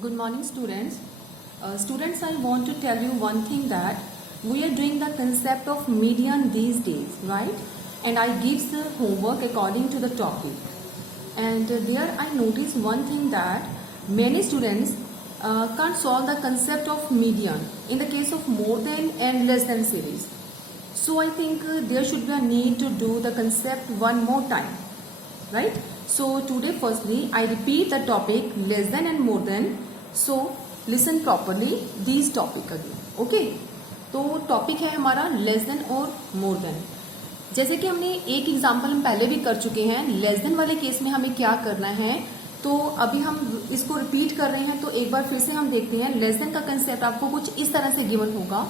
Good morning, students. Students, I want to tell you one thing that we are doing the concept of median these days, right? And I give the homework according to the topic. And there I notice one thing that many students can't solve the concept of median in the case of more than and less than series. So I think there should be a need to do the concept one more time, right? So today firstly I repeat the topic less than and more than. So listen properly these topic again. Okay, तो topic है हमारा less than और more than. जैसे कि हमने एक example हम पहले भी कर चुके हैं. लेस देन वाले केस में हमें क्या करना है, तो अभी हम इसको रिपीट कर रहे हैं. तो एक बार फिर से हम देखते हैं. लेस देन का कंसेप्ट आपको कुछ इस तरह से गिवन होगा,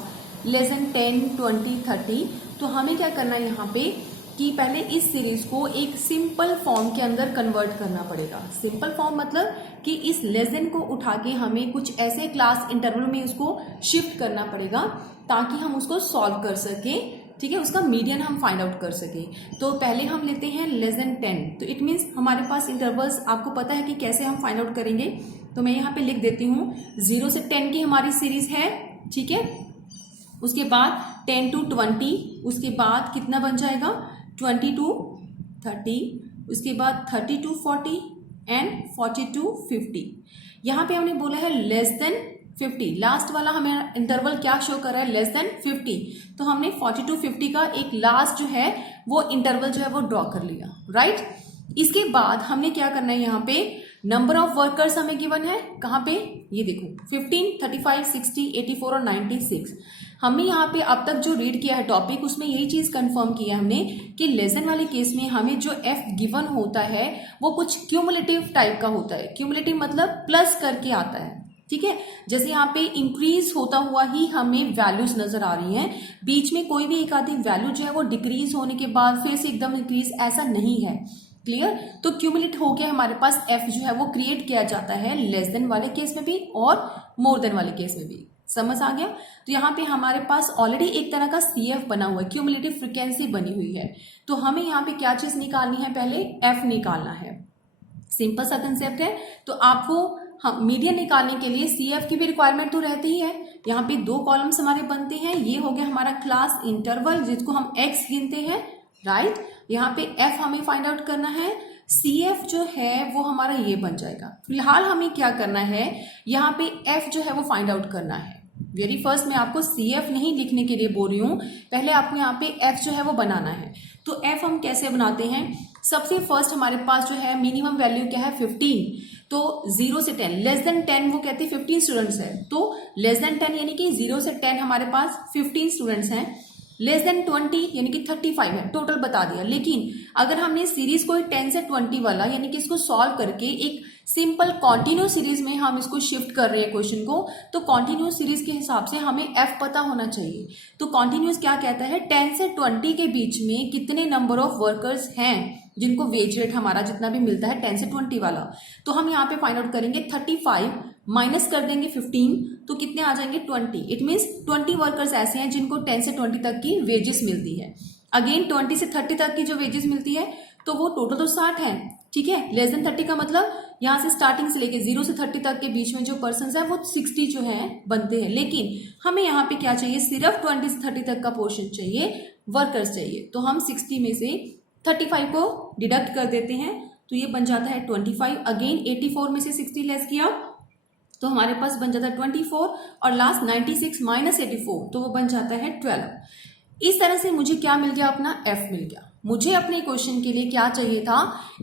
लेस देन 10, 20, 30. तो हमें क्या करना है यहाँ पे कि पहले इस सीरीज को एक सिंपल फॉर्म के अंदर कन्वर्ट करना पड़ेगा. सिंपल फॉर्म मतलब कि इस लेस देन को उठा के हमें कुछ ऐसे क्लास इंटरवल में उसको शिफ्ट करना पड़ेगा ताकि हम उसको सॉल्व कर सके. ठीक है, उसका मीडियन हम फाइंड आउट कर सके. तो पहले हम लेते हैं लेस देन 10. तो इट मीन्स हमारे पास इंटरवल्स आपको पता है कि कैसे हम फाइंड आउट करेंगे. तो मैं यहाँ पे लिख देती हूँ 0 से 10 की हमारी सीरीज है. ठीक है, उसके बाद 10 to 20, उसके बाद कितना बन जाएगा 20 to 30, उसके बाद 30 to 40 एंड 40 to 50. यहाँ पे हमने बोला है लेस देन 50. लास्ट वाला हमें इंटरवल क्या शो कर रहा है, लेस देन 50. तो हमने 40 to 50 का एक लास्ट जो है वो इंटरवल जो है वो ड्रॉ कर लिया, राइट. इसके बाद हमने क्या करना है, यहाँ पे नंबर ऑफ वर्कर्स हमें गिवन है. कहाँ पे, ये देखो 15, 35, 60, 84 और 96. हमने यहाँ पे अब तक जो रीड किया है टॉपिक, उसमें यही चीज कंफर्म किया है हमने कि लेस देन वाले केस में हमें जो एफ गिवन होता है वो कुछ क्यूमुलेटिव टाइप का होता है. क्यूमुलेटिव मतलब प्लस करके आता है. ठीक है, जैसे यहाँ पे इंक्रीज होता हुआ ही हमें वैल्यूज नजर आ रही हैं. बीच में कोई भी एक आधी वैल्यू जो है वो डिक्रीज होने के बाद फिर से एकदम इंक्रीज, ऐसा नहीं है. क्लियर. तो क्यूमुलेट होके हमारे पास एफ जो है वो क्रिएट किया जाता है लेस देन वाले केस में भी और मोर देन वाले केस में भी. समझ आ गया. तो यहाँ पे हमारे पास ऑलरेडी एक तरह का CF बना हुआ है, क्यूमुलेटिव फ्रीक्वेंसी बनी हुई है. तो हमें यहाँ पे क्या चीज निकालनी है, पहले एफ निकालना है. सिंपल सा कंसेप्ट है. तो आपको मीडियन निकालने के लिए CF की भी रिक्वायरमेंट तो रहती ही है. यहाँ पे 2 कॉलम्स हमारे बनते हैं. ये हो गया हमारा क्लास इंटरवल जिसको हम x गिनते हैं, राइट. यहाँ पे f हमें फाइंड आउट करना है. CF जो है वो हमारा ये बन जाएगा. फिलहाल हमें क्या करना है, यहाँ पे f जो है वो फाइंड आउट करना है. वेरी फर्स्ट मैं आपको CF नहीं लिखने के लिए बोल रही हूँ, पहले आपको यहाँ पे f जो है वो बनाना है. तो f हम कैसे बनाते हैं, सबसे फर्स्ट हमारे पास जो है मिनिमम वैल्यू क्या है 15. तो 0 से 10, लेस देन 10 वो कहते हैं 15 स्टूडेंट्स है. तो लेस देन 10 यानी कि 0 से 10 हमारे पास 15 स्टूडेंट्स हैं. लेस देन 20 यानी कि 35 है, टोटल बता दिया. लेकिन अगर हमने सीरीज को 10 से 20 वाला यानी कि इसको सॉल्व करके एक सिंपल कॉन्टिन्यूस सीरीज में हम इसको शिफ्ट कर रहे हैं क्वेश्चन को, तो कॉन्टिन्यूस सीरीज के हिसाब से हमें एफ पता होना चाहिए. तो कॉन्टिन्यूस क्या कहता है, 10 से 20 के बीच में कितने नंबर ऑफ वर्कर्स हैं जिनको वेज रेट हमारा जितना भी मिलता है 10 से 20 वाला. तो हम यहाँ पे फाइंड आउट करेंगे 35 माइनस कर देंगे 15, तो कितने आ जाएंगे 20. इट मीन्स 20 वर्कर्स ऐसे हैं जिनको 10 से 20 तक की वेजेस मिलती है. अगेन 20 से 30 तक की जो वेजेस मिलती है तो वो टोटल तो 60 है. ठीक है, लेस देन 30 का मतलब यहाँ से स्टार्टिंग से लेके 0 से 30 तक के बीच में जो पर्सन है वो 60 जो है बनते हैं. लेकिन हमें यहाँ पे क्या चाहिए, सिर्फ 20 से 30 तक का पोर्शन चाहिए, वर्कर्स चाहिए. तो हम 60 में से 35 को डिडक्ट कर देते हैं, तो ये बन जाता है 25. अगेन 84 में से 60 लेस किया तो हमारे पास बन जाता है 24 और लास्ट 96 माइनस 84 तो वो बन जाता है 12. इस तरह से मुझे क्या मिल गया, अपना f मिल गया. मुझे अपने क्वेश्चन के लिए क्या चाहिए था,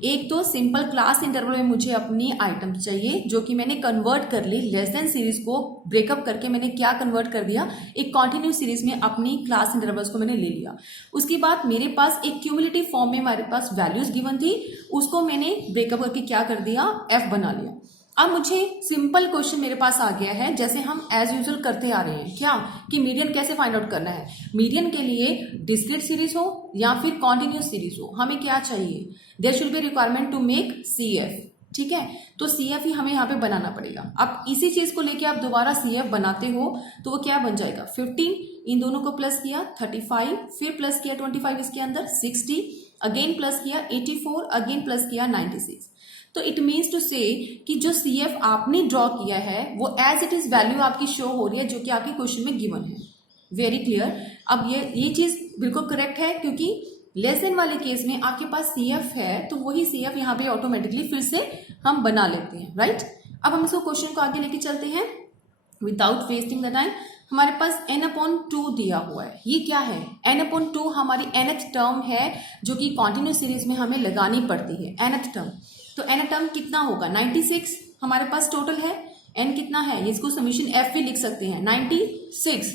एक तो सिंपल क्लास इंटरवल में मुझे अपनी आइटम्स चाहिए जो कि मैंने कन्वर्ट कर ली. लेस देन सीरीज को ब्रेकअप करके मैंने क्या कन्वर्ट कर दिया, एक कॉन्टिन्यूस सीरीज में अपनी क्लास इंटरवल्स को मैंने ले लिया. उसके बाद मेरे पास एक क्यूमुलेटिव फॉर्म में हमारे पास वैल्यूज गिवन थी, उसको मैंने ब्रेकअप करके क्या कर दिया, f बना लिया. अब मुझे सिंपल क्वेश्चन मेरे पास आ गया है, जैसे हम एज यूजुअल करते आ रहे हैं, क्या कि मीडियन कैसे फाइंड आउट करना है. मीडियन के लिए डिस्क्रीट सीरीज हो या फिर कॉन्टिन्यूस सीरीज हो, हमें क्या चाहिए, there should be requirement to make CF. ठीक है, तो CF ही हमें यहाँ पे बनाना पड़ेगा. अब इसी चीज को लेके आप दोबारा CF बनाते हो तो वो क्या बन जाएगा, 15, इन दोनों को प्लस किया 35, फिर प्लस किया 25 इसके अंदर 60, अगेन प्लस किया 84, अगेन प्लस किया 96. तो इट मीन्स टू से कि जो CF आपने ड्रॉ किया है वो एज इट इज वैल्यू आपकी शो हो रही है जो कि आपके क्वेश्चन में गिवन है। Very clear. अब ये चीज बिल्कुल करेक्ट है क्योंकि लेस देन वाले केस में आपके पास CF है तो वही CF यहाँ पे ऑटोमेटिकली फिर से हम बना लेते हैं, राइट। अब हम इसको क्वेश्चन को आगे लेके चलते हैं विदाउट वेस्टिंग द टाइम। हमारे पास n/2 दिया हुआ है। ये क्या है? n/2 हमारी nth टर्म है जो कि कॉन्टिन्यूस सीरीज में हमें लगानी पड़ती है, nth टर्म। तो n टर्म कितना होगा? 96 हमारे पास टोटल है। n कितना है? इसको समीशन f भी लिख सकते हैं, 96।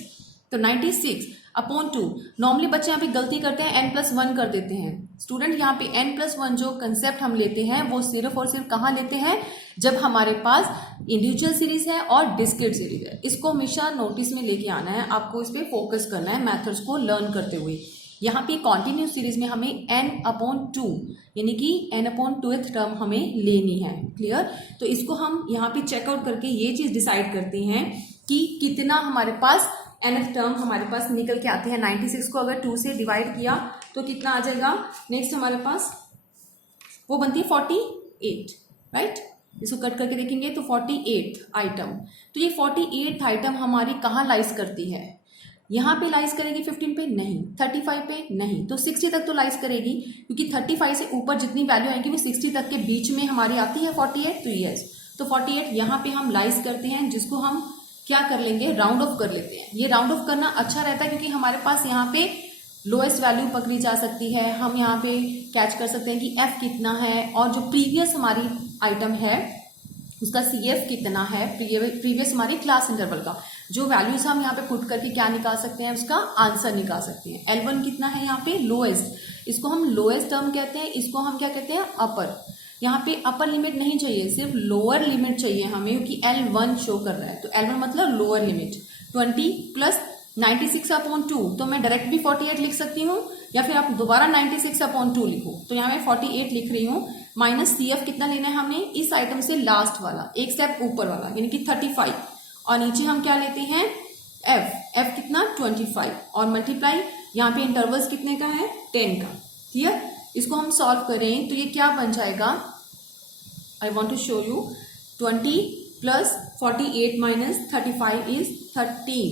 तो 96/2। नॉर्मली बच्चे यहाँ पे गलती करते हैं n+1 कर देते हैं। स्टूडेंट यहाँ पे n+1 जो कंसेप्ट हम लेते हैं वो सिर्फ और सिर्फ कहाँ लेते हैं? जब हमारे पास इंडिविजुअल सीरीज है और डिस्क्रीट सीरीज है। इसको हमेशा नोटिस में लेके आना है, आपको इस पे फोकस करना है मेथड्स को लर्न करते हुए। यहाँ पे कॉन्टिन्यूस सीरीज में हमें n/2 यानी कि n/2th टर्म हमें लेनी है। क्लियर? तो इसको हम यहाँ पे चेकआउट करके ये चीज डिसाइड करते हैं कि कितना हमारे पास nth टर्म हमारे पास निकल के आती है। 96 को अगर 2 से डिवाइड किया तो कितना आ जाएगा? नेक्स्ट हमारे पास वो बनती है 48, राइट। इसको कट करके देखेंगे तो 48 आइटम। तो ये 48 आइटम हमारी कहाँ लाइज करती है? यहाँ पे लाइज करेगी 15 पे? नहीं। 35 पे? नहीं। तो 60 तक तो लाइज करेगी क्योंकि 35 से ऊपर जितनी वैल्यू आएगी वो 60 तक के बीच में हमारी आती है 48। तो यस, तो 48 यहाँ पे हम लाइज करते हैं, जिसको हम क्या कर लेंगे? राउंड ऑफ कर लेते हैं। ये राउंड ऑफ करना अच्छा रहता है क्योंकि हमारे पास यहाँ पे लोएस्ट वैल्यू पकड़ी जा सकती है। हम यहाँ पे कैच कर सकते हैं कि f कितना है और जो प्रीवियस हमारी आइटम है उसका CF कितना है, प्रीवियस हमारी क्लास इंटरवल का जो वैल्यूज हम यहाँ पे पुट करके क्या निकाल सकते हैं? उसका आंसर निकाल सकते हैं। L1 कितना है यहाँ पे? लोएस्ट। इसको हम लोएस्ट टर्म कहते हैं। इसको हम क्या कहते हैं? अपर। यहाँ पे अपर लिमिट नहीं चाहिए, सिर्फ लोअर लिमिट चाहिए हमें क्योंकि L1 शो कर रहा है। तो L1 मतलब लोअर लिमिट। 20 प्लस 96/2 तो मैं डायरेक्ट भी 48 लिख सकती हूँ या फिर आप दोबारा 96/2 लिखो। तो यहाँ मैं 48 लिख रही हूँ। माइनस CF कितना लेना है हमें? इस आइटम से लास्ट वाला, एक स्टेप ऊपर वाला, यानी कि 35। और नीचे हम क्या लेते हैं? f कितना? 25। और मल्टीप्लाई यहाँ पे इंटरवल्स कितने का है? 10 का। क्लियर? इसको हम सॉल्व करें तो ये क्या बन जाएगा? I want to show you. 20 plus 48 minus 35 is 13।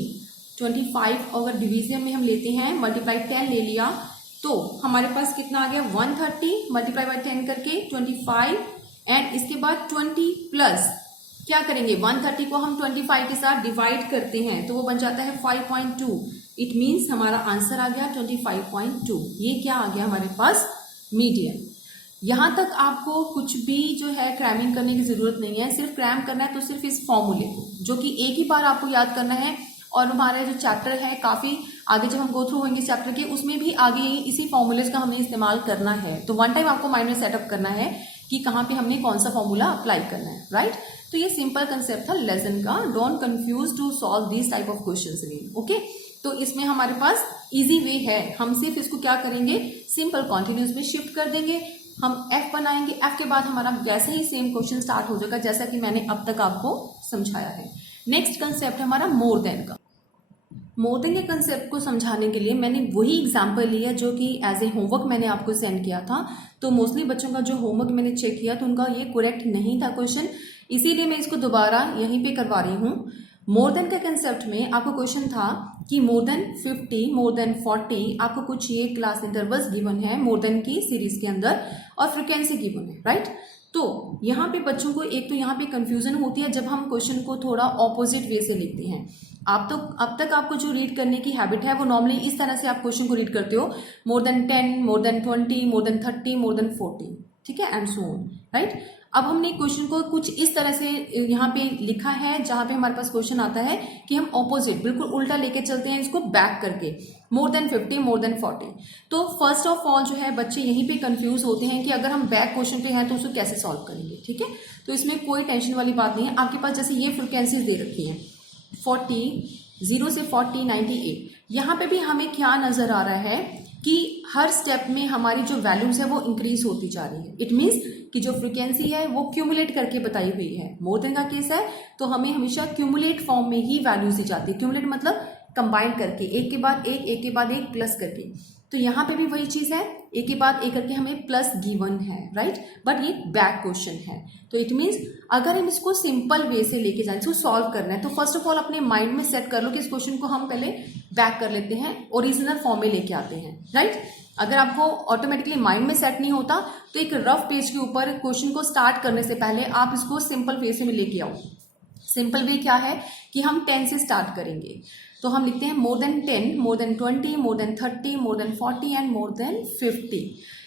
25 अगर डिवीजन में हम लेते हैं, मल्टीप्लाई 10 ले लिया तो हमारे पास कितना आ गया? 130 मल्टीप्लाई बाय 10 करके 25 एंड इसके बाद 20 प्लस क्या करेंगे? 130 को हम 25 के साथ डिवाइड करते हैं तो वो बन जाता है 5.2। इट मीन्स हमारा आंसर आ गया 25.2। ये क्या आ गया हमारे पास? मीडियन। यहां तक आपको कुछ भी जो है क्रैमिंग करने की जरूरत नहीं है। सिर्फ क्रैम करना है तो सिर्फ इस फॉर्मूले को, जो कि एक ही बार आपको याद करना है। और हमारे जो चैप्टर है काफी आगे जब हम गो थ्रू होंगे चैप्टर के, उसमें भी आगे इसी फॉर्मूलेज का हमें इस्तेमाल करना है। तो वन टाइम आपको माइंड में सेटअप करना है कि कहाँ पे हमने कौन सा फॉर्मूला अप्लाई करना है, राइट। तो ये सिंपल कंसेप्ट था लेसन का। Don't confuse to solve this type of questions again, okay. तो इसमें हमारे पास इजी वे है। हम सिर्फ इसको क्या करेंगे? सिंपल कॉन्टिन्यूस में शिफ्ट कर देंगे। हम f बनाएंगे, f के बाद हमारा वैसे ही सेम क्वेश्चन स्टार्ट हो जाएगा जैसा कि मैंने अब तक आपको समझाया है। नेक्स्ट कंसेप्ट है हमारा मोर देन का। मोर देन के कंसेप्ट को समझाने के लिए मैंने वही एग्जांपल लिया जो कि एज ए होमवर्क मैंने आपको सेंड किया था। तो मोस्टली बच्चों का जो होमवर्क मैंने चेक किया तो उनका ये करेक्ट नहीं था क्वेश्चन, इसीलिए मैं इसको दोबारा यहीं पे करवा रही हूँ। मोर देन के कंसेप्ट में आपको क्वेश्चन था कि मोर देन 50, मोर देन 40, आपको कुछ ये क्लास इंटरवल्स गिवन है मोर देन की सीरीज के अंदर और फ्रिक्वेंसी गिवन है, राइट। तो यहाँ पे बच्चों को एक तो यहाँ पे कंफ्यूजन होती है जब हम क्वेश्चन को थोड़ा ऑपोजिट वे से लिखते हैं। आप तो अब तक आपको जो रीड करने की हैबिट है वो नॉर्मली इस तरह से आप क्वेश्चन को रीड करते हो, more than 10, more than 20, more than 30, more than 40, ठीक है, एंड सो ऑन, राइट। अब हमने क्वेश्चन को कुछ इस तरह से यहाँ पे लिखा है जहां पे हमारे पास क्वेश्चन आता है कि हम ऑपोजिट बिल्कुल उल्टा लेके चलते हैं इसको बैक करके, मोर देन 50, मोर देन 40। तो फर्स्ट ऑफ ऑल जो है बच्चे यहीं पे कंफ्यूज होते हैं कि अगर हम बैक क्वेश्चन पे हैं तो उसको कैसे सॉल्व करेंगे, ठीक है। तो इसमें कोई टेंशन वाली बात नहीं है। आपके पास जैसे ये फ्रिक्वेंसीज दे रखी है 40, 0 से 40, 98, यहाँ पे भी हमें क्या नजर आ रहा है कि हर स्टेप में हमारी जो वैल्यूज है वो इंक्रीज होती जा रही है। इट मीन्स कि जो फ्रिक्वेंसी है वो क्यूमुलेट करके बताई हुई है। मोर देन का केस है तो हमें हमेशा क्यूमुलेट फॉर्म में ही वैल्यूज दी जाती है। क्यूमुलेट मतलब कंबाइन करके, एक के बाद एक, एक के बाद एक प्लस करके। तो यहाँ पे भी वही चीज है, एक के बाद एक करके हमें प्लस गिवन है, राइट, बट ये बैक क्वेश्चन है। तो इट मीन्स अगर हम इसको सिंपल वे से लेके जाए, इसको सॉल्व करना है, तो फर्स्ट ऑफ ऑल अपने माइंड में सेट कर लो कि इस क्वेश्चन को हम पहले बैक कर लेते हैं, ओरिजिनल फॉर्म में लेके आते हैं, राइट। अगर आपको ऑटोमेटिकली माइंड में सेट नहीं होता तो एक रफ पेज के ऊपर क्वेश्चन को स्टार्ट करने से पहले आप इसको सिंपल वे से में लेके आओ। सिंपल वे क्या है कि हम 10 से स्टार्ट करेंगे, तो हम लिखते हैं more than 10, more than 20, more than 30, more than 40 and more than 50।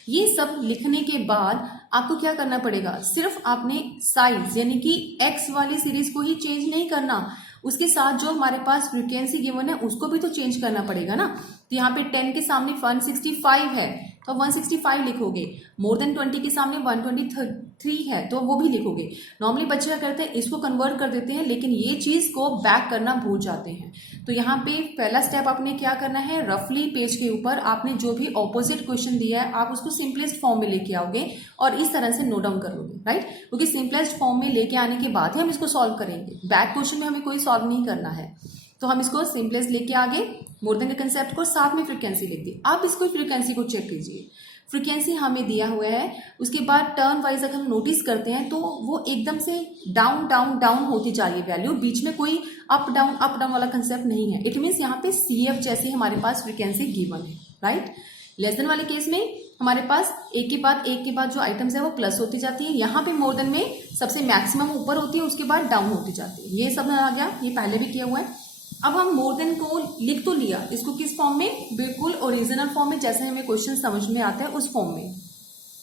ये सब लिखने के बाद आपको क्या करना पड़ेगा, सिर्फ आपने साइज यानी कि एक्स वाली सीरीज को ही चेंज नहीं करना, उसके साथ जो हमारे पास फ्रीक्वेंसी गिवन है उसको भी तो चेंज करना पड़ेगा ना। तो यहाँ पे 10 के सामने 165 है तो 165 लिखोगे, मोर देन 20 के सामने 123 है तो वो भी लिखोगे। नॉर्मली बच्चे क्या करते हैं, इसको कन्वर्ट कर देते हैं, लेकिन ये चीज को बैक करना भूल जाते हैं। तो यहाँ पे पहला स्टेप आपने क्या करना है, रफली पेज के ऊपर आपने जो भी ऑपोजिट क्वेश्चन दिया है आप उसको सिंपलेस्ट फॉर्म में लेके आओगे और इस तरह से नोट डाउन कर लोगे, राइट, क्योंकि सिंपलेस्ट फॉर्म में लेके आने के बाद ही हम इसको सॉल्व करेंगे। बैक क्वेश्चन में हमें कोई सॉल्व नहीं करना है, तो हम इसको सिंपलेस्ट लेके आगे मोर देन के कंसेप्ट को साथ में फ्रीक्वेंसी लिख दी। अब इसको फ्रीक्वेंसी को चेक कीजिए, फ्रीक्वेंसी हमें दिया हुआ है, उसके बाद टर्न वाइज अगर हम नोटिस करते हैं तो वो एकदम से डाउन डाउन डाउन होती जा रही है वैल्यू, बीच में कोई अप डाउन वाला कंसेप्ट नहीं है। इट मीन्स यहाँ पे CF जैसे हमारे पास फ्रीक्वेंसी गिवन है, राइट। लेस देन वाले केस में हमारे पास एक के बाद जो आइटम्स है वो प्लस होती जाती है, यहाँ पे मोर देन में सबसे मैक्सिमम ऊपर होती है, उसके बाद डाउन होती जाती है। ये सब आ गया, ये पहले भी किया हुआ है। अब हम मोर देन को लिख तो लिया, इसको किस फॉर्म में, बिल्कुल ओरिजिनल फॉर्म में, जैसे हमें क्वेश्चन समझ में आता है उस फॉर्म में।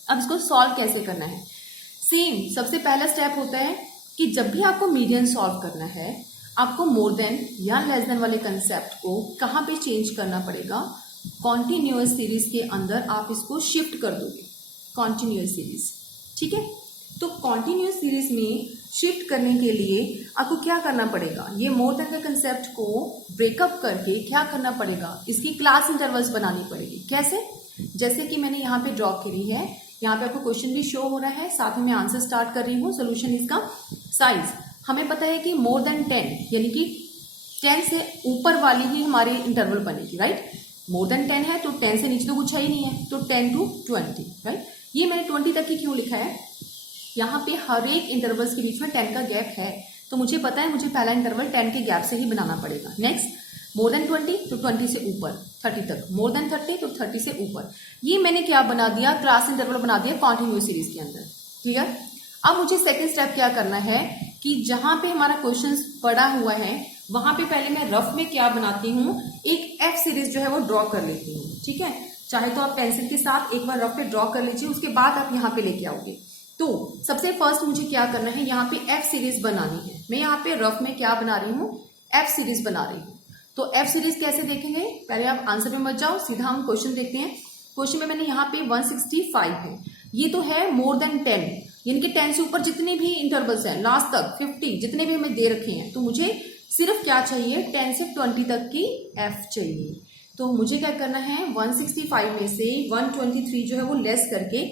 अब इसको सॉल्व कैसे करना है, सेम सबसे पहला स्टेप होता है कि जब भी आपको मीडियन सॉल्व करना है आपको मोर देन या लेस देन वाले कंसेप्ट को कहाँ पे चेंज करना पड़ेगा, कॉन्टिन्यूअस सीरीज के अंदर आप इसको शिफ्ट कर दोगे, कॉन्टिन्यूअस सीरीज, ठीक है। तो कॉन्टिन्यूअस सीरीज में शिफ्ट करने के लिए आपको क्या करना पड़ेगा, ये मोर देन के कंसेप्ट को ब्रेकअप करके क्या करना पड़ेगा, इसकी क्लास इंटरवल्स बनानी पड़ेगी। कैसे, जैसे कि मैंने यहाँ पे ड्रॉ करी है, यहाँ पे आपको क्वेश्चन भी शो हो रहा है, साथ में मैं आंसर स्टार्ट कर रही हूँ। सोल्यूशन इसका साइज हमें पता है कि मोर देन 10 यानी कि 10 से ऊपर वाली ही हमारी इंटरवल बनेगी, राइट। मोर देन 10 है तो 10 से नीचे तो कुछ है ही नहीं है, तो 10 to 20, राइट। ये मैंने 20 तक ही क्यों लिखा है, यहाँ पे हर एक इंटरवल्स के बीच में 10 का गैप है, तो मुझे पता है मुझे पहला इंटरवल 10 के गैप से ही बनाना पड़ेगा। नेक्स्ट मोर देन 20 तो 20 से ऊपर 30 तक, मोर देन 30 तो 30 से ऊपर। ये मैंने क्या बना दिया, क्लास इंटरवल बना दिया कॉन्टिन्यूअस सीरीज के अंदर, क्लियर। अब मुझे सेकंड स्टेप क्या करना है कि जहां पे हमारा क्वेश्चन पड़ा हुआ है वहां पे पहले मैं रफ में क्या बनाती हूँ, एक F सीरीज जो है वो ड्रॉ कर लेती हूँ, ठीक है। चाहे तो आप पेंसिल के साथ एक बार रफ पे ड्रॉ कर लीजिए, उसके बाद आप यहाँ पे लेके आओगे। तो सबसे फर्स्ट मुझे क्या करना है, यहाँ पे F सीरीज बनानी है। मैं यहाँ पे रफ में क्या बना रही हूँ, F सीरीज बना रही हूँ। तो F सीरीज कैसे देखेंगे, पहले आप आंसर में मत जाओ, सीधा हम क्वेश्चन देखते हैं। क्वेश्चन में मैंने यहाँ पे 165 है, ये तो है मोर देन 10 यानी कि 10 से ऊपर जितने भी इंटरवल्स हैं लास्ट तक 50 जितने भी हमें दे रखे हैं, तो मुझे सिर्फ क्या चाहिए, 10 से 20 तक की F चाहिए। तो मुझे क्या करना है, 165 में से 123 जो है वो लेस करके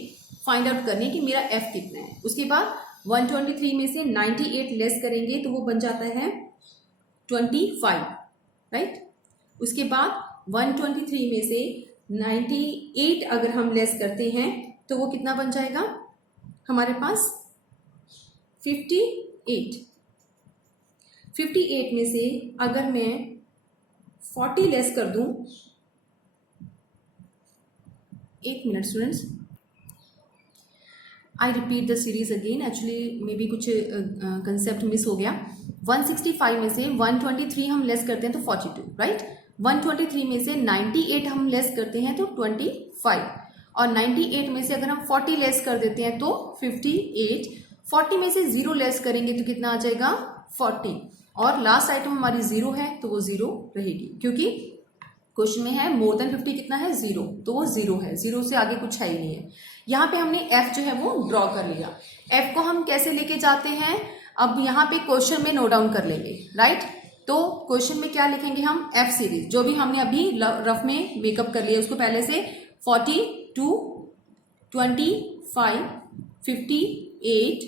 फाइंड आउट करने कि मेरा F कितना है। उसके बाद 123 में से 98 लेस करेंगे तो वो बन जाता है 25, राइट। उसके बाद 123 में से 98 अगर हम लेस करते हैं तो वो कितना बन जाएगा हमारे पास 58। 58 में से अगर मैं 40 लेस कर दूं, एक minute students, I repeat the series again, actually may be कुछ कंसेप्ट मिस हो गया। 165 में से 123 हम लेस करते हैं तो 42, राइट। 123 में से 98 हम लेस करते हैं तो 25, और 98 में से अगर हम 40 लेस कर देते हैं तो 58। 40 में से 0 लेस करेंगे तो कितना आ जाएगा 40, और लास्ट आइटम हमारी 0 है तो वो 0 रहेगी, क्योंकि क्वेश्चन में है मोर देन 50 कितना है 0, तो वो 0 है, 0 से आगे कुछ है ही नहीं है। यहाँ पे हमने F जो है वो ड्रॉ कर लिया। F को हम कैसे लेके जाते हैं, अब यहाँ पे क्वेश्चन में नोट डाउन कर लेंगे, राइट। तो क्वेश्चन में क्या लिखेंगे हम, F सीरीज जो भी हमने अभी रफ में मेकअप कर लिया उसको पहले से 42, 25, 58,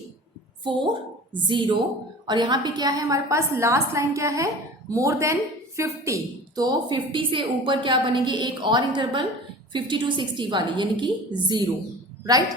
4, 0, और यहाँ पे क्या है हमारे पास लास्ट लाइन क्या है, मोर देन 50, तो 50 से ऊपर क्या बनेगी एक और इंटरवल 50 to 60 वाली, यानी कि 0, राइट।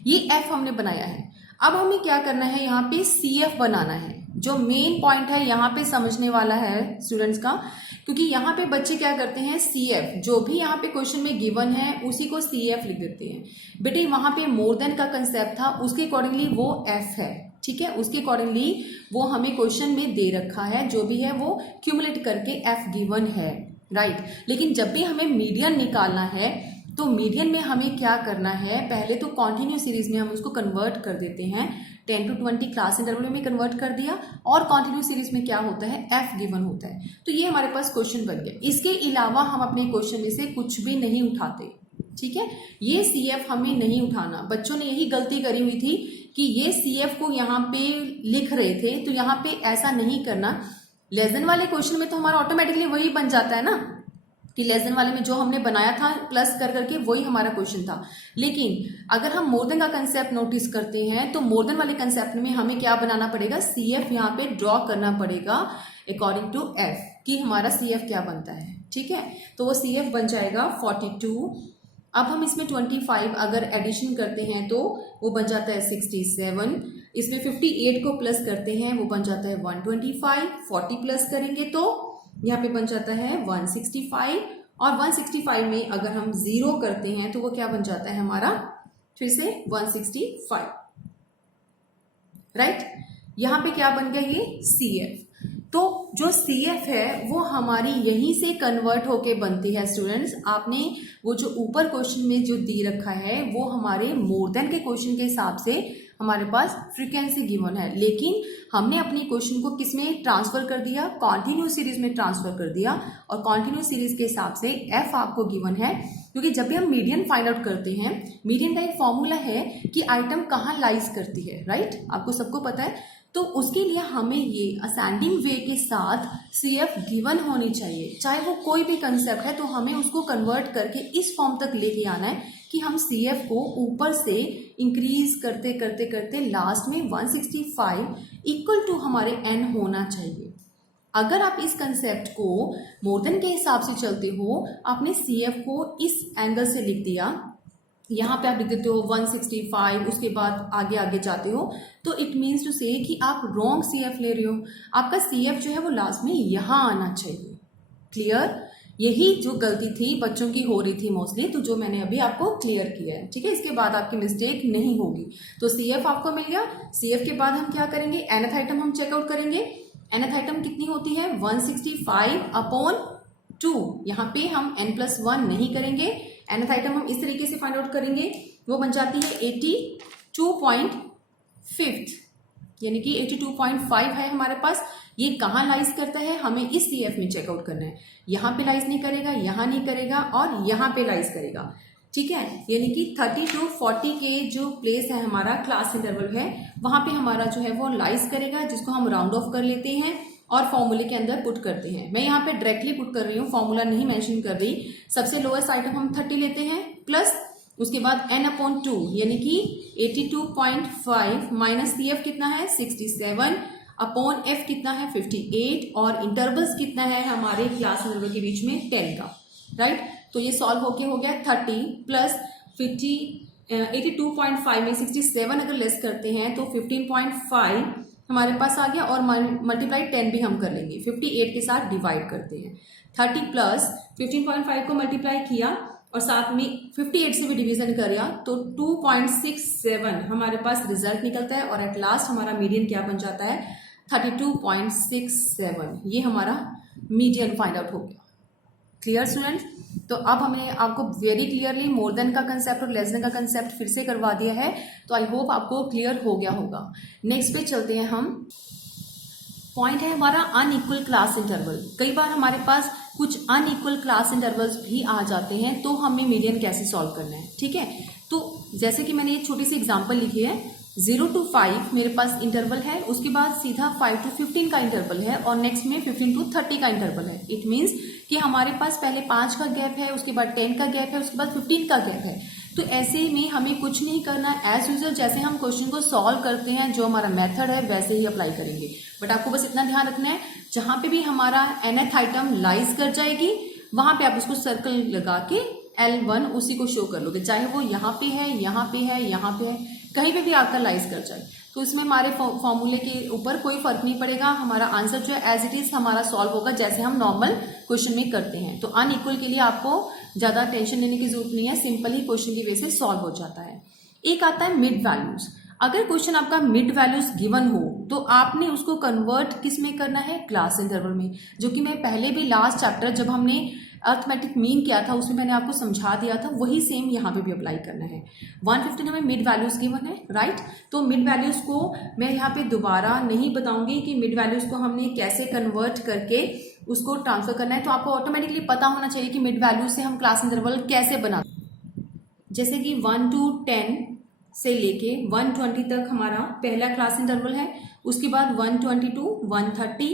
ये f हमने बनाया है। अब हमें क्या करना है, यहाँ पे CF बनाना है। जो मेन पॉइंट है यहाँ पे समझने वाला है स्टूडेंट्स का, क्योंकि यहाँ पे बच्चे क्या करते हैं, CF जो भी यहाँ पे क्वेश्चन में गिवन है उसी को CF लिख देते हैं। बेटे वहां पे मोर देन का कंसेप्ट था, उसके अकॉर्डिंगली वो F है, ठीक है, उसके अकॉर्डिंगली वो हमें क्वेश्चन में दे रखा है, जो भी है वो क्यूमुलेट करके F गिवन है, राइट। लेकिन जब भी हमें मीडियन निकालना है तो मीडियन में हमें क्या करना है, पहले तो कॉन्टिन्यूस सीरीज में हम उसको कन्वर्ट कर देते हैं, 10 to 20 क्लास इंटरवल में कन्वर्ट कर दिया, और कॉन्टिन्यूस सीरीज में क्या होता है, F गिवन होता है। तो ये हमारे पास क्वेश्चन बन गया। इसके अलावा हम अपने क्वेश्चन में से कुछ भी नहीं उठाते, ठीक है। ये CF हमें नहीं उठाना। बच्चों ने यही गलती करी हुई थी कि ये CF को यहाँ पे लिख रहे थे, तो यहाँ पे ऐसा नहीं करना। लेस देन वाले क्वेश्चन में तो हमारा ऑटोमेटिकली वही बन जाता है ना, कि लेस देन वाले में जो हमने बनाया था प्लस कर करके वही हमारा क्वेश्चन था। लेकिन अगर हम मोर देन का कंसेप्ट नोटिस करते हैं तो मोर देन वाले कंसेप्ट में हमें क्या बनाना पड़ेगा, CF यहाँ पे ड्रॉ करना पड़ेगा अकॉर्डिंग टू F, कि हमारा CF क्या बनता है, ठीक है। तो वो CF बन जाएगा 42। अब हम इसमें 25 अगर एडिशन करते हैं तो वो बन जाता है 67। इसमें 58 को प्लस करते हैं, वो बन जाता है 125। 40 प्लस करेंगे तो यहाँ पे बन जाता है 165, और 165 में अगर हम 0 करते हैं तो वो क्या बन जाता है हमारा, फिर से 165, राइट। यहाँ पे क्या बन गया, ये CF। तो जो CF है वो हमारी यहीं से कन्वर्ट होके बनती है स्टूडेंट्स। आपने वो जो ऊपर क्वेश्चन में जो दे रखा है वो हमारे मोर देन के क्वेश्चन के हिसाब से हमारे पास फ्रीक्वेंसी गिवन है, लेकिन हमने अपनी क्वेश्चन को किस में ट्रांसफर कर दिया, कॉन्टिन्यूस सीरीज में ट्रांसफर कर दिया, और कॉन्टिन्यूस सीरीज के हिसाब से F आपको गिवन है। क्योंकि जब भी हम मीडियन फाइंड आउट करते हैं, मीडियन का एक फॉर्मूला है कि आइटम कहाँ लाइज करती है, राइट, आपको सबको पता है। तो उसके लिए हमें ये असेंडिंग वे के साथ CF गिवन होनी चाहिए, चाहे वो कोई भी कंसेप्ट है, तो हमें उसको कन्वर्ट करके इस फॉर्म तक लेके आना है कि हम CF को ऊपर से इंक्रीज करते करते करते लास्ट में 165 इक्वल टू हमारे N होना चाहिए। अगर आप इस कंसेप्ट को मोर देन के हिसाब से चलते हो, आपने CF को इस एंगल से लिख दिया, यहाँ पे आप लिख देते हो 165, उसके बाद आगे आगे जाते हो, तो इट मीन्स टू से कि आप रॉन्ग CF ले रहे हो। आपका CF जो है वो लास्ट में यहाँ आना चाहिए। क्लियर? यही जो गलती थी बच्चों की हो रही थी मोस्टली, तो जो मैंने अभी आपको क्लियर किया है, ठीक है। इसके बाद आपकी मिस्टेक नहीं होगी। तो CF आपको मिल गया। CF के बाद हम क्या करेंगे, nth आइटम हम चेकआउट करेंगे। nth आइटम कितनी होती है, 165/2। यहाँ पे हम n+1 नहीं करेंगे। nth आइटम हम इस तरीके से फाइंड आउट करेंगे, वो बन जाती है 82.5, यानी कि 82.5 है हमारे पास। ये कहाँ लाइज करता है, हमें इस CF में चेकआउट करना है। यहाँ पे लाइज नहीं करेगा, यहाँ नहीं करेगा, और यहाँ पे लाइज करेगा, ठीक है। यानी कि 30 to 40 के जो प्लेस है हमारा क्लास इंटरवल है, वहां पे हमारा जो है वो लाइज करेगा, जिसको हम राउंड ऑफ कर लेते हैं और फॉर्मूले के अंदर पुट करते हैं। मैं यहाँ पे डायरेक्टली पुट कर रही हूँ, फॉर्मूला नहीं मेंशन कर रही। सबसे लोएस्ट आइटम हम 30 लेते हैं, प्लस उसके बाद n/2 यानी कि 82.5 माइनस CF कितना है 67 अपॉन F कितना है 58, और इंटरवल्स कितना है हमारे क्लास इंटरवल के बीच में 10 का, राइट। तो ये सॉल्व होके हो गया 30 प्लस 82.5 में 67 अगर लेस करते हैं तो 15.5 हमारे पास आ गया, और मल्टीप्लाई 10 भी हम कर लेंगे, 58 के साथ डिवाइड करते हैं। 30 प्लस 15.5 को मल्टीप्लाई किया और साथ में 58 से भी डिवीजन करिया, तो 2.67 हमारे पास रिजल्ट निकलता है, और एट लास्ट हमारा मीडियन क्या बन जाता है 32.67। ये हमारा मीडियन फाइंड आउट हो गया। Clear student? तो अब हमने आपको वेरी क्लियरली मोर देन का कंसेप्ट और लेस देन का कंसेप्ट फिर से करवा दिया है, तो आई होप आपको क्लियर हो गया होगा। नेक्स्ट पे चलते हैं हम। पॉइंट है हमारा अनइक्वल क्लास इंटरवल। कई बार हमारे पास कुछ अनइक्वल क्लास इंटरवल्स भी आ जाते हैं, तो हमें मीडियन कैसे सॉल्व करना है, ठीक है। तो जैसे कि मैंने एक छोटी सी एग्जांपल लिखी है, 0 to 5 मेरे पास इंटरवल है, उसके बाद सीधा 5 to 15 का इंटरवल है, और नेक्स्ट में 15 to 30 का इंटरवल है। इट मीन्स कि हमारे पास पहले 5 का गैप है, उसके बाद 10 का गैप है, उसके बाद 15 का गैप है। तो ऐसे में हमें कुछ नहीं करना, एज यूजुअल जैसे हम क्वेश्चन को सॉल्व करते हैं, जो हमारा मेथड है वैसे ही अप्लाई करेंगे। बट आपको बस इतना ध्यान रखना है, जहां पे भी हमारा nth आइटम लाइज कर जाएगी, वहां पे आप उसको सर्कल लगा के L1 उसी को शो कर लोगे, चाहे वो यहाँ पे है, यहाँ पे है, यहाँ पे है, कहीं पे भी आकर लाइज कर जाए। तो इसमें हमारे फॉर्मूले के ऊपर कोई फर्क नहीं पड़ेगा, हमारा आंसर जो है एज इट इज हमारा सॉल्व होगा जैसे हम नॉर्मल क्वेश्चन में करते हैं। तो अनइक्वल के लिए आपको ज्यादा टेंशन लेने की जरूरत नहीं है, सिंपल ही क्वेश्चन की वजह से सॉल्व हो जाता है। एक आता है मिड वैल्यूज। अगर क्वेश्चन आपका मिड वैल्यूज गिवन हो तो आपने उसको कन्वर्ट किस में करना है, क्लास इंटरवल में, जो कि मैं पहले भी लास्ट चैप्टर जब हमने अर्थमेटिक मीन किया था उसमें मैंने आपको समझा दिया था, वही सेम यहाँ पे भी अप्लाई करना है। 115 में मिड वैल्यूज गिवन है, राइट। तो मिड वैल्यूज को मैं यहाँ पे दोबारा नहीं बताऊंगी कि मिड वैल्यूज को हमने कैसे कन्वर्ट करके उसको ट्रांसफर करना है, तो आपको ऑटोमेटिकली पता होना चाहिए कि मिड वैल्यूज से हम क्लास इंटरवल कैसे बना, जैसे कि 1 to 10 से लेके 120 तक हमारा पहला क्लास इंटरवल है, उसके बाद 120 to 130,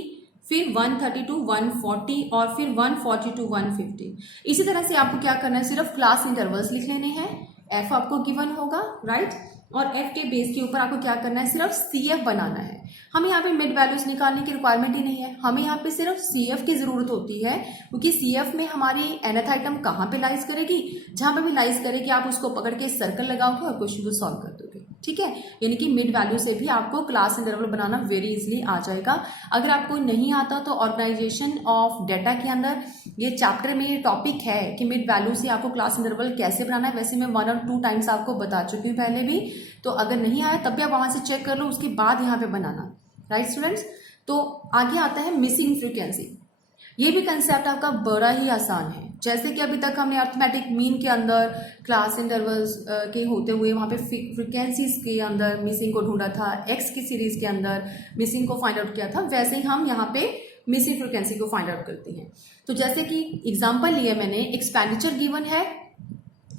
फिर 130 to 140 और फिर 140 to 150। इसी तरह से आपको क्या करना है, सिर्फ क्लास इंटरवल्स लिख लेने हैं। एफ आपको गिवन होगा, राइट, और एफ के बेस के ऊपर आपको क्या करना है, सिर्फ सीएफ बनाना है। हमें यहाँ पे मिड वैल्यूज निकालने की रिक्वायरमेंट ही नहीं है, हमें यहाँ पे सिर्फ सीएफ की जरूरत होती है, क्योंकि सीएफ में हमारी nth आइटम कहाँ पे लाइज करेगी, जहां पे भी लाइज करेगी आप उसको पकड़ के सर्कल लगाओगे और क्वेश्चन को सॉल्व कर दोगे, ठीक है। यानी कि मिड वैल्यू से भी आपको क्लास इंटरवल बनाना वेरी इजिली आ जाएगा। अगर आपको नहीं आता तो ऑर्गेनाइजेशन ऑफ डेटा के अंदर ये चैप्टर में ये टॉपिक है कि मिड वैल्यू से आपको क्लास इंटरवल कैसे बनाना है, वैसे मैं 1 और 2 टाइम्स आपको बता चुकी हूँ पहले भी, तो अगर नहीं आया तब भी आप वहां से चेक कर लो, उसके बाद यहाँ पे बनाना, राइट स्टूडेंट्स। तो आगे आता है मिसिंग फ्रीक्वेंसी। ये भी कंसेप्ट आपका बड़ा ही आसान है। जैसे कि अभी तक हमने अर्थमेटिक मीन के अंदर क्लास इंटरवल्स के होते हुए वहां पे फ्रीक्वेंसीज के अंदर मिसिंग को ढूंढा था, एक्स की सीरीज के अंदर मिसिंग को फाइंड आउट किया था, वैसे ही हम यहाँ पे मिसिंग फ्रीक्वेंसी को फाइंड आउट करते हैं। तो जैसे कि एग्जाम्पल लिया मैंने, एक्सपेंडिचर गिवन है,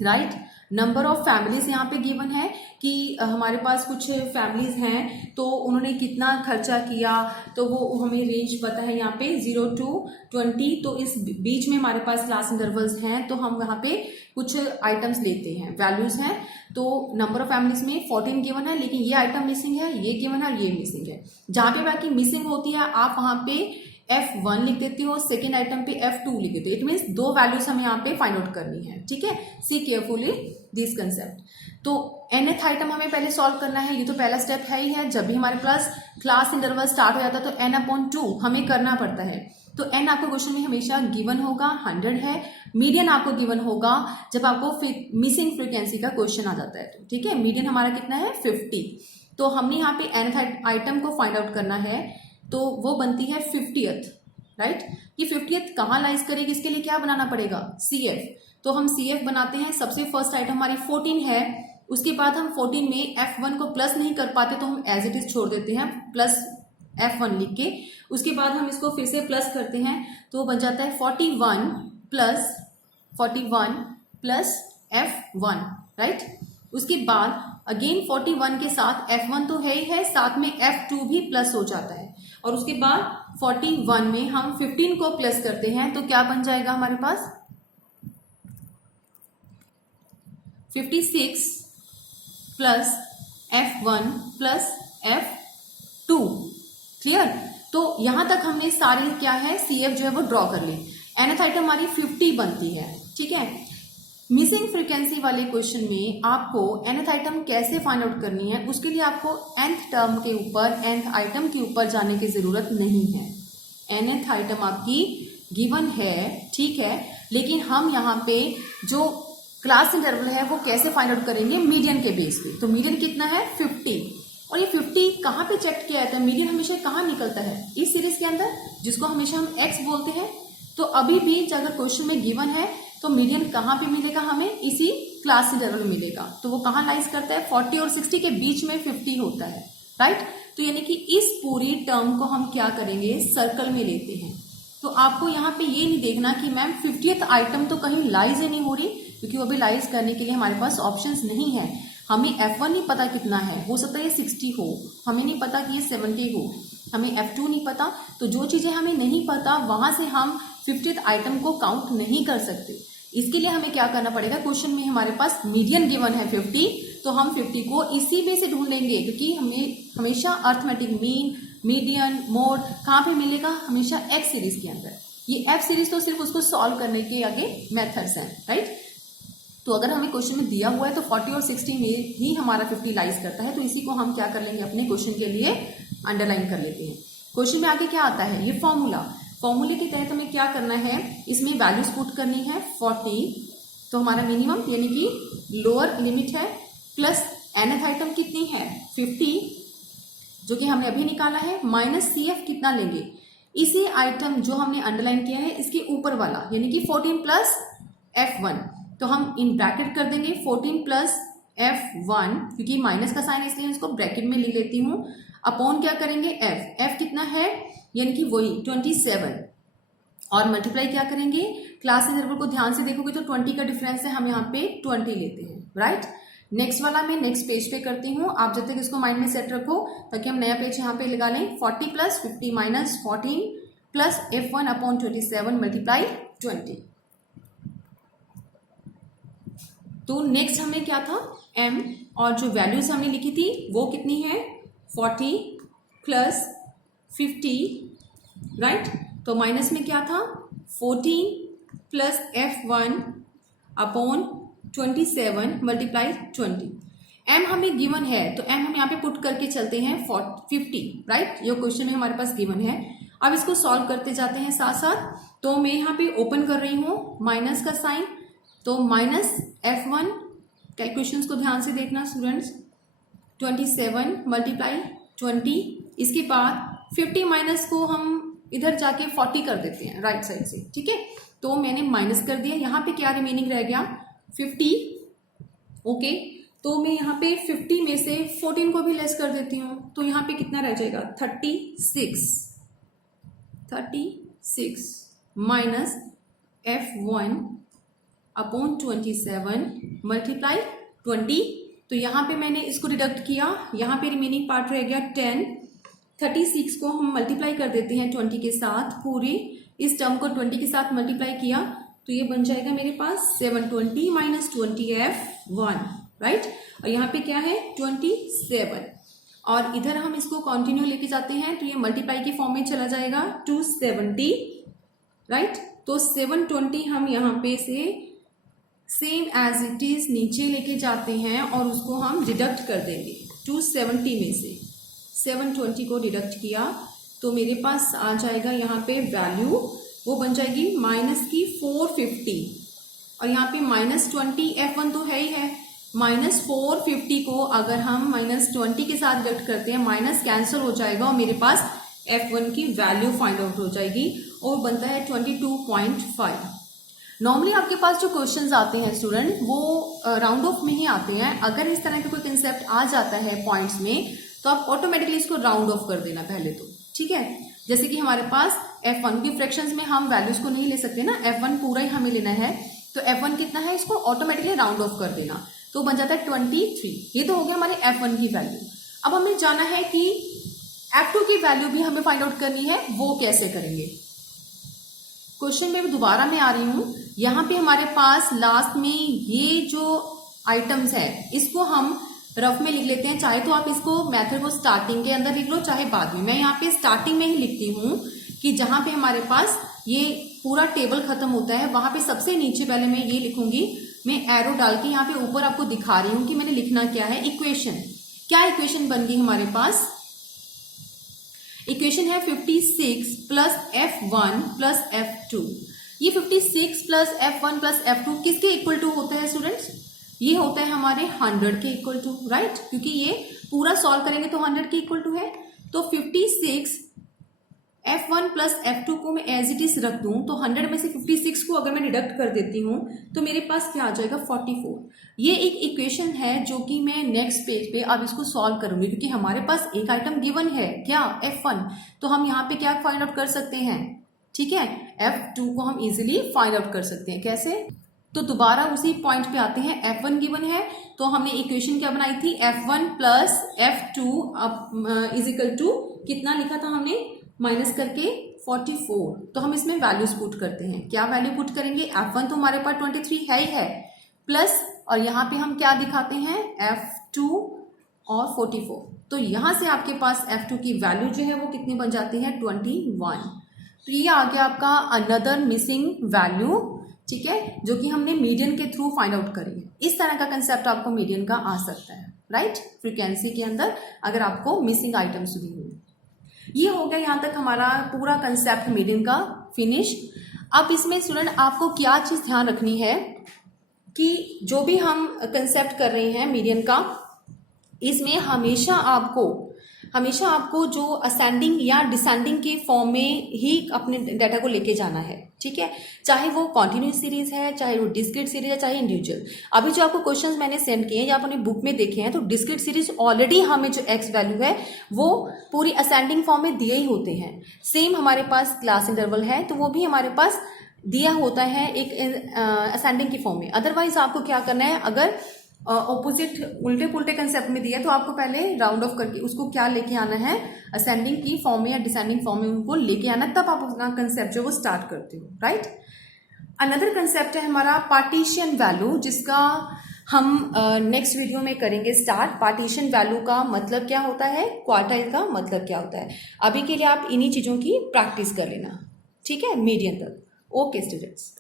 राइट, नंबर ऑफ फैमिलीज यहाँ पे गिवन है कि हमारे पास कुछ फैमिलीज हैं तो उन्होंने कितना खर्चा किया, तो वो हमें रेंज पता है यहाँ पे 0 to 20, तो इस बीच में हमारे पास क्लास इंटरवल्स हैं, तो हम यहाँ पे कुछ आइटम्स लेते हैं, वैल्यूज हैं। तो नंबर ऑफ फैमिलीज में 14 गिवन है, लेकिन ये आइटम मिसिंग है, ये गिवन है और ये मिसिंग है। जहां पे बाकी मिसिंग होती है आप वहां पे F1 लिख देती हो, सेकेंड आइटम पे F2 लिख देते हो। इट मीन्स 2 वैल्यूज हमें यहाँ पे फाइंड आउट करनी है, ठीक है। See carefully this concept. तो nth आइटम हमें पहले सॉल्व करना है, ये तो पहला स्टेप है ही है। जब भी हमारे पास क्लास इंटरवल स्टार्ट हो जाता है तो n/2 हमें करना पड़ता है। तो n आपको क्वेश्चन में हमेशा गिवन होगा, 100 है। मीडियन आपको गिवन होगा जब आपको मिसिंग फ्रीक्वेंसी का क्वेश्चन आ जाता है, तो ठीक है। मीडियन हमारा कितना है, 50। तो हमने यहाँ पे nth आइटम को फाइंड आउट करना है, तो वो बनती है 50th, राइट। ये 50th कहाँ लाइज करेगी, इसके लिए क्या बनाना पड़ेगा, CF। तो हम CF बनाते हैं। सबसे फर्स्ट आइटम हमारी 14 है, उसके बाद हम 14 में F1 को प्लस नहीं कर पाते तो हम एज इट इज छोड़ देते हैं प्लस F1 लिख के। उसके बाद हम इसको फिर से प्लस करते हैं तो बन जाता है 41 प्लस F1, राइट। उसके बाद अगेन 41 के साथ F1 तो है ही है, साथ में F2 भी प्लस हो जाता है, और उसके बाद 41 में हम 15 को प्लस करते हैं तो क्या बन जाएगा हमारे पास 56 plus F1 plus F2। Clear. तो यहां तक हमने सारी क्या है CF जो है वो ड्रॉ कर ली। nth आइटम हमारी 50 बनती है, ठीक है। मिसिंग फ्रीक्वेंसी वाले क्वेश्चन में आपको nth आइटम कैसे फाइंड आउट करनी है, उसके लिए आपको nth टर्म के ऊपर, nth आइटम के ऊपर जाने की जरूरत नहीं है। nth आइटम आपकी गिवन है, ठीक है, लेकिन हम यहाँ पे जो क्लास इंटरवल है वो कैसे फाइंड आउट करेंगे, मीडियन के बेस पे। तो मीडियन कितना है 50, और ये 50 कहाँ पे चेक किया जाता है, मीडियन हमेशा कहाँ निकलता है, इस सीरीज के अंदर, जिसको हमेशा हम x बोलते हैं। तो अभी भी अगर क्वेश्चन में गिवन है तो मीडियन कहाँ पे मिलेगा, हमें इसी क्लास इंटरवल में मिलेगा। तो वो कहाँ लाइज करता है, 40 और 60 के बीच में 50 होता है, राइट। तो यानी कि इस पूरी टर्म को हम क्या करेंगे, सर्कल में लेते हैं। तो आपको यहाँ पे ये नहीं देखना कि मैम 50th आइटम तो कहीं लाइज ही नहीं हो रही, क्योंकि वो भी लाइज करने के लिए हमारे पास ऑप्शंस नहीं है। हमें F1 नहीं पता कितना है, हो सकता है ये 60 हो, हमें नहीं पता कि ये 70 हो, हमें F2 नहीं पता। तो जो चीजें हमें नहीं पता वहां से हम 50th आइटम को काउंट नहीं कर सकते। इसके लिए हमें क्या करना पड़ेगा, क्वेश्चन में हमारे पास मीडियन गिवन है 50, तो हम 50 को इसी वे से ढूंढ लेंगे, क्योंकि हमें हमेशा अर्थमेटिक मीन, मीडियन, मोड कहाँ पे मिलेगा, हमेशा X सीरीज के अंदर। ये F सीरीज तो सिर्फ उसको सॉल्व करने के आगे मेथड्स हैं, राइट। तो अगर हमें क्वेश्चन में दिया हुआ है तो 40 और 60 में ही हमारा 50 लाइज करता है, तो इसी को हम क्या कर लेंगे, अपने क्वेश्चन के लिए अंडरलाइन कर लेते हैं। क्वेश्चन में आगे क्या आता है, ये फॉर्मूले के तहत हमें क्या करना है, इसमें वैल्यूज पुट करनी है 40, तो हमारा मिनिमम यानी कि लोअर लिमिट है, प्लस nth आइटम कितनी है 50 जो कि हमने अभी निकाला है, माइनस CF कितना लेंगे, इसी आइटम जो हमने अंडरलाइन किया है इसके ऊपर वाला यानी कि 14 प्लस F1, तो हम इन ब्रैकेट कर देंगे 14 प्लस F1, क्योंकि माइनस का साइन इसलिए इसको ब्रैकेट में ले लेती हूँ, अपॉन क्या करेंगे F कितना है यानी कि वही 27, और मल्टीप्लाई क्या करेंगे, क्लास इंटरवल को ध्यान से देखोगे तो 20 का डिफरेंस है, हम यहाँ पे 20 लेते हैं, राइट। नेक्स्ट वाला मैं नेक्स्ट पेज पे करती हूँ, आप जब तक इसको माइंड में सेट रखो ताकि हम नया पेज यहाँ पे लगा लें। 40 plus 50 minus 14 plus F1 upon 27 multiply 20। तो नेक्स्ट हमें क्या था M, और जो वैल्यूज हमने लिखी थी वो कितनी है 40 प्लस 50, राइट। तो माइनस में क्या था 14 plus F1 upon 27 multiply 20। M हमें गिवन है तो M हम यहाँ पे पुट करके चलते हैं 50, राइट। ये क्वेश्चन में हमारे पास गिवन है। अब इसको सॉल्व करते जाते हैं साथ साथ। तो मैं यहाँ पे ओपन कर रही हूँ माइनस का साइन, तो माइनस F1, कैलकुलेशंस को ध्यान से देखना स्टूडेंट्स, 27 मल्टीप्लाई 20, इसके बाद 50 माइनस को हम इधर जाके 40 कर देते हैं राइट साइड से, ठीक है। तो मैंने माइनस कर दिया, यहाँ पे क्या रिमेनिंग रह गया 50, ओके। तो मैं यहाँ पे 50 में से 14 को भी लेस कर देती हूँ, तो यहाँ पे कितना रह जाएगा 36 माइनस F1 अपॉन 27 मल्टीप्लाई 20। तो यहाँ पे मैंने इसको डिडक्ट किया, यहाँ पे रिमेनिंग पार्ट रह गया 10। 36 को हम मल्टीप्लाई कर देते हैं 20 के साथ, पूरे इस टर्म को 20 के साथ मल्टीप्लाई किया तो ये बन जाएगा मेरे पास 720 माइनस 20 F1, राइट। और यहाँ पे क्या है 27, और इधर हम इसको कंटिन्यू लेके जाते हैं तो ये मल्टीप्लाई की फॉर्म में चला जाएगा 270, राइट। तो 720 हम यहाँ पे से सेम एज इट इज नीचे लेके जाते हैं और उसको हम डिडक्ट कर देंगे 270 में से 720 को डिडक्ट किया तो मेरे पास आ जाएगा यहाँ पे वैल्यू, वो बन जाएगी माइनस की 450, और यहाँ पे माइनस 20 F1 तो है ही है, माइनस 450 को अगर हम माइनस 20 के साथ डिडक्ट करते हैं माइनस कैंसिल हो जाएगा और मेरे पास F1 की वैल्यू फाइंड आउट हो जाएगी और बनता है 22.5। नॉर्मली आपके पास जो क्वेश्चंस आते हैं स्टूडेंट वो राउंड ऑफ में ही आते हैं। अगर इस तरह का कोई कंसेप्ट आ जाता है पॉइंट्स में तो आप ऑटोमेटिकली इसको राउंड ऑफ कर देना पहले तो, ठीक है। जैसे कि हमारे पास F1 की फ्रैक्शंस में हम वैल्यूज को नहीं ले सकते ना, F1 पूरा ही हमें लेना है, तो F1 कितना है इसको ऑटोमेटिकली राउंड ऑफ कर देना, तो बन जाता है 23। ये तो हो गया हमारे F1 की वैल्यू। अब हमें जाना है कि F2 की वैल्यू भी हमें फाइंड आउट करनी है, वो कैसे करेंगे। क्वेश्चन में दोबारा मैं आ रही हूँ, यहाँ पे हमारे पास लास्ट में ये जो आइटम्स है इसको हम रफ में लिख लेते हैं, चाहे तो आप इसको मेथड को स्टार्टिंग के अंदर लिख लो चाहे बाद में। मैं यहाँ पे स्टार्टिंग में ही लिखती हूँ कि जहां पे हमारे पास ये पूरा टेबल खत्म होता है वहां पे सबसे नीचे पहले मैं ये लिखूंगी, मैं एरो डाल के यहाँ पे ऊपर आपको दिखा रही हूँ कि मैंने लिखना क्या है। इक्वेशन, क्या इक्वेशन बन गई हमारे पास, इक्वेशन है 56 प्लस F1 प्लस F2। ये 56 प्लस F1 प्लस F2 किसके इक्वल टू होता है स्टूडेंट्स, ये होता है हमारे 100 के इक्वल टू, राइट, क्योंकि ये पूरा सॉल्व करेंगे तो 100 के इक्वल टू है। तो 56 F1 प्लस F2 को मैं एज इट इज रख दूं तो 100 में से 56 को अगर मैं डिडक्ट कर देती हूँ तो मेरे पास क्या आ जाएगा 44। ये एक इक्वेशन है जो कि मैं नेक्स्ट पेज पे अब इसको सॉल्व करूंगी, क्योंकि हमारे पास एक आइटम गिवन है क्या F1, तो हम यहाँ पे क्या फाइंड आउट कर सकते हैं, ठीक है, F2 को हम इजिली फाइंड आउट कर सकते हैं। कैसे, तो दोबारा उसी पॉइंट पे आते हैं। F1 गिवन है तो हमने इक्वेशन क्या बनाई थी, F1 plus F2 is equal to कितना लिखा था हमने, माइनस करके 44। तो हम इसमें वैल्यूज पुट करते हैं, क्या वैल्यू पुट करेंगे, F1 तो हमारे पास 23 है ही है, प्लस और यहाँ पे हम क्या दिखाते हैं F2 और 44। तो यहाँ से आपके पास F2 की वैल्यू जो है वो कितनी बन जाती है 21। तो ये आ गया आपका अनदर मिसिंग वैल्यू ठीक है, जो कि हमने मीडियन के थ्रू फाइंड आउट करी है। इस तरह का कंसेप्ट आपको मीडियन का आ सकता है, राइट, फ्रीक्वेंसी के अंदर अगर आपको मिसिंग आइटम्स दी हुई। ये हो गया यहाँ तक हमारा पूरा कंसेप्ट मीडियन का फिनिश। अब इसमें स्टूडेंट आपको क्या चीज ध्यान रखनी है कि जो भी हम कंसेप्ट कर रहे हैं मीडियन का, इसमें हमेशा आपको जो असेंडिंग या डिसेंडिंग के फॉर्म में ही अपने डाटा को लेके जाना है, ठीक है, चाहे वो कॉन्टिन्यूस सीरीज है, चाहे वो डिस्क्रीट सीरीज है, चाहे इंडिविजुअल। अभी जो आपको क्वेश्चंस मैंने सेंड किए हैं या आपने बुक में देखे हैं, तो डिस्क्रीट सीरीज ऑलरेडी हमें जो एक्स वैल्यू है वो पूरी असेंडिंग फॉर्म में दिए ही होते हैं। सेम हमारे पास क्लास इंटरवल है तो वो भी हमारे पास दिया होता है एक असेंडिंग की फॉर्म में। अदरवाइज आपको क्या करना है, अगर ऑपोजिट उल्टे पुल्टे कंसेप्ट में दिया है तो आपको पहले राउंड ऑफ करके उसको क्या लेके आना है, असेंडिंग की फॉर्म में या डिसेंडिंग फॉर्म में उनको लेके आना, तब आप अपना कंसेप्ट जो वो स्टार्ट करते हो, राइट। अनदर कंसेप्ट है हमारा पार्टीशन वैल्यू, जिसका हम नेक्स्ट वीडियो में करेंगे स्टार्ट। पार्टीशन वैल्यू का मतलब क्या होता है, क्वार्टाइल का मतलब क्या होता है। अभी के लिए आप इन्हीं चीजों की प्रैक्टिस कर लेना, ठीक है, मीडियन तक। Okay students.